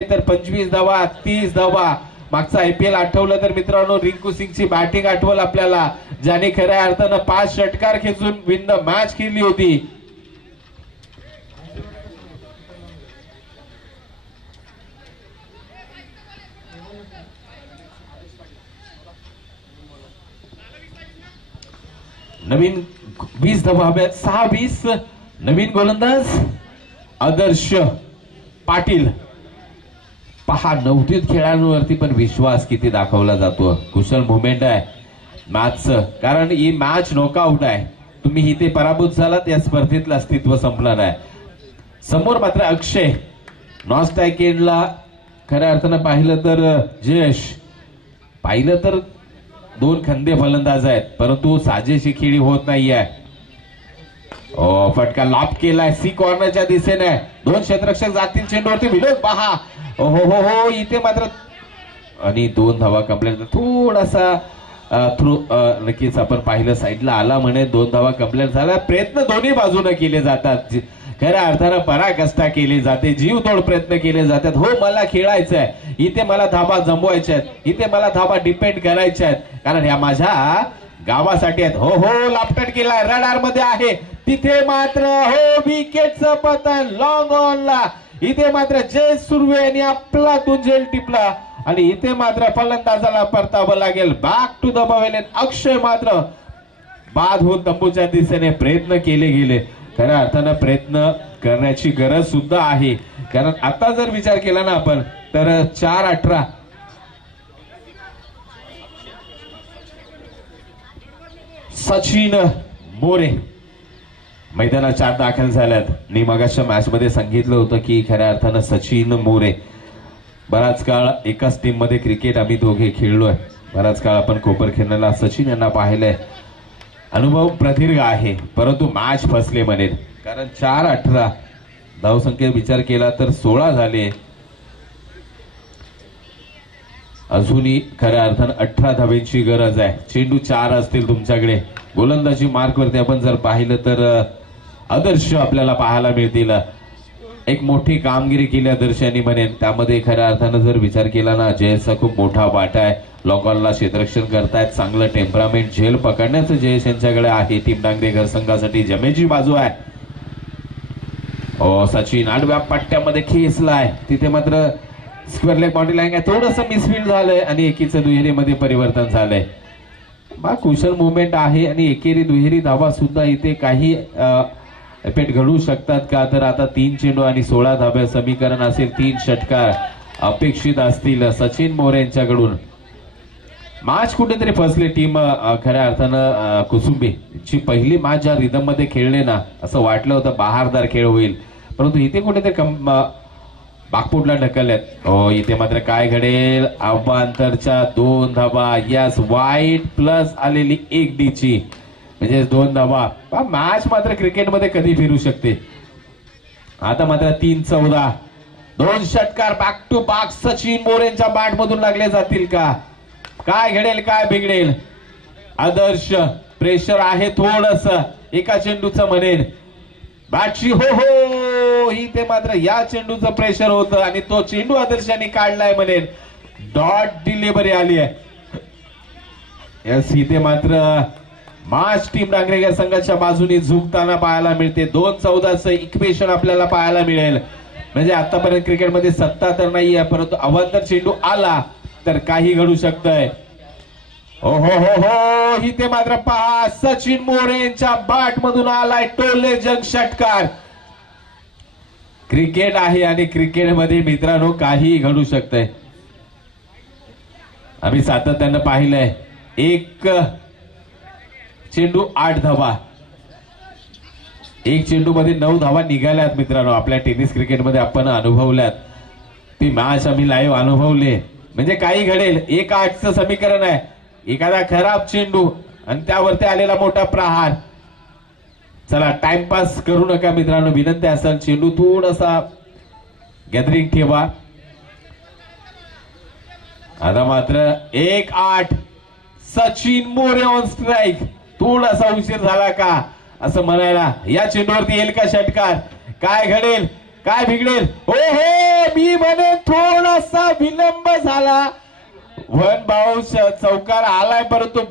तर 25 धावा 30 धावा मागचा IPL आठवलं तर मित्रांनो रिंकू सिंगची बॅटिंग आठवल आपल्याला, ज्याने खऱ्या अर्थानं 5 षटकार खेचून विन द मॅच केली होती. नवीन 20 धावा 6-20. नवीन गोलंदाज आदर्श पाटील. पहा नवतीत खेळाडूंवरती पण विश्वास किती दाखवला जातो. कुशल मुवमेंट आहे मॅचचं, कारण ही मॅच नॉकआउट आहे. तुम्ही इथे पराभूत झालात या स्पर्धेतलं अस्तित्व संपलं आहे. समोर मात्र अक्षय नॉस्टॅकेडला खऱ्या अर्थानं पाहिलं तर जयश, पाहिलं तर 2 खंदे फलंदाज आहेत, परंतु साजेशी खेळी होत नाहीये. फटका लाभ केलाय सी कॉर्नरच्या दिशेने. 2 क्षेत्ररक्षक जातील चेंडूवरती. विनोद पहा हो इथे मात्र आणि 2 धावा कंप्लीट. थोडासा थ्रू नक्कीच आपण पाहिलं साईडला आला म्हणे 2 धावा कंप्लीट झाला. प्रयत्न दोन्ही बाजूने केले जातात, खऱ्या अर्थानं पराकाष्ठा केली जाते, जीवतोड प्रयत्न केले जातात. हो मला खेळायचं आहे, इथे मला धावा जमवायच्या आहेत, इथे मला धावा डिपेंड करायच्या आहेत, कारण ह्या माझ्या गावासाठी आहेत. हो लापटण केलाय, रडार मध्ये आहे. तिथे मात्र हो विकेटचं पतन लॉंग ऑनला. इथे मात्र जय सुर्वे यांनी आपला झेल टिपला आणि इथे मात्र फलंदाजाला परतावं लागेल. Back to the pavilion. Akshay मात्र बाद होऊन तंबूच्या दिशेने प्रयत्न केले गेले. खऱ्या अर्थानं प्रयत्न करण्याची गरज सुद्धा आहे, कारण आता जर विचार केला ना आपण तर 4-18 सचिन मोरे मैदानात दाखल झाल्यात. मी मागाच्या मॅच मध्ये सांगितलं होतं की खऱ्या अर्थानं सचिन मोरे बराच काळ एकाच टीम मध्ये क्रिकेट आम्ही दोघे खेळलोय. बराच काळ आपण कोपरखेरण्याला सचिन यांना पाहिलंय. अनुभव प्रदीर्घ आहे, परंतु मॅच फसले म्हणेल, कारण 4-18 धावसंख्या विचार केला तर 16 झाले. अजूनही खऱ्या अर्थानं 18 धावेची गरज आहे. चेंडू 4 असतील तुमच्याकडे. गोलंदाजी मार्क वरती आपण जर पाहिलं तर आदर्श आपल्याला पाहायला मिळतील. एक मोठी कामगिरी केली आदर्शांनी म्हणेन. त्यामध्ये खऱ्या अर्थानं जर विचार केला ना जयेशचा खूप मोठा वाटा आहे. लोकांना क्षेत्ररक्षण करतायत, चांगलं टेम्परामेंट झेल पकडण्याचं जयेश यांच्याकडे आहे. टीम डांगरेकर संघासाठी जमेची बाजू आहे. सचिन आडव्या पट्ट्यामध्ये खेचलाय, तिथे मात्र स्क्वेअर लेग बाउंड्री लाईन आहे. थोडंसं मिसफील्ड झालंय आणि एकीचं दुहेरीमध्ये परिवर्तन झालंय. कुशल मुवमेंट आहे आणि एकेरी दुहेरी धावा सुद्धा इथे काही इफेक्ट घडू शकतात का. तर आता 3 चेंडू आणि 16 धाब्या समीकरण असेल. 3 षटकार अपेक्षित असतील सचिन मोरे यांच्याकडून. मॅच कुठेतरी फसले टीम खऱ्या अर्थानं. कुसुंबी ची पहिली मॅच ज्या रिदम मध्ये खेळले ना, असं वाटलं होतं बहारदार खेळ होईल, परंतु इथे कुठेतरी बागपूटला ढकलल्यात. इथे मात्र काय घडेल. अवांतरच्या 2 धावा. यस वाईट प्लस आलेली 1 डीची म्हणजे 2 धावा. मॅच मात्र क्रिकेटमध्ये कधी फिरू शकते. आता मात्र 3-14 2 षटकार बॅक टू बॅक सचिन मोरेंच्या बॅट मधून लागले जातील का. काय घडेल काय बिघडेल. आदर्श प्रेशर आहे थोडस एका चेंडूचं म्हणेल. बॅटची हो इथे मात्र या चेंडूचं प्रेशर होतं आणि तो चेंडू आदर्शाने काढलाय म्हणेल. डॉट डिलिव्हरी आली आहे. यस इथे मात्र मॅच टीम डांगरेकर संघाच्या बाजूने झुकताना पाहायला मिळते. 2-14चं इक्वेशन आपल्याला पाहायला मिळेल. म्हणजे आतापर्यंत क्रिकेटमध्ये सत्ता तर नाहीये, परंतु अवांतर चेंडू आला तर काही घडू शकतंय. हो इथे मात्र पहा सचिन मोरे यांच्या बॅट मधून आलाय टोले जंग षटकार. क्रिकेट आहे आणि क्रिकेटमध्ये मित्रांनो काही घडू शकतंय. आम्ही सातत्यानं पाहिलंय. 1 चेंडू 8 धावा. 1 चेंडू मध्ये 9 धावा निघाल्यात मित्रांनो. आपल्या टेनिस क्रिकेटमध्ये आपण अनुभवल्यात ती मॅच आम्ही लाईव्ह अनुभवले. म्हणजे काही घडेल. 1-8चं समीकरण आहे. एखादा खराब चेंडू आणि त्यावरती आलेला मोठा प्रहार. चला टाइमपास करू नका मित्रांनो, विनंती असेल. चेंडू थोडासा गॅदरिंग ठेवा. आता मात्र 1-8 सचिन मोरे ऑन स्ट्राईक. थोडासा उशीर झाला का असं म्हणायला. या चेंडूवरती येईल का षटकार. काय घडेल. काय बिघडेल? हो मी म्हणे थोडासा विलंब झाला. वन भाऊ चौकार आलाय परंतु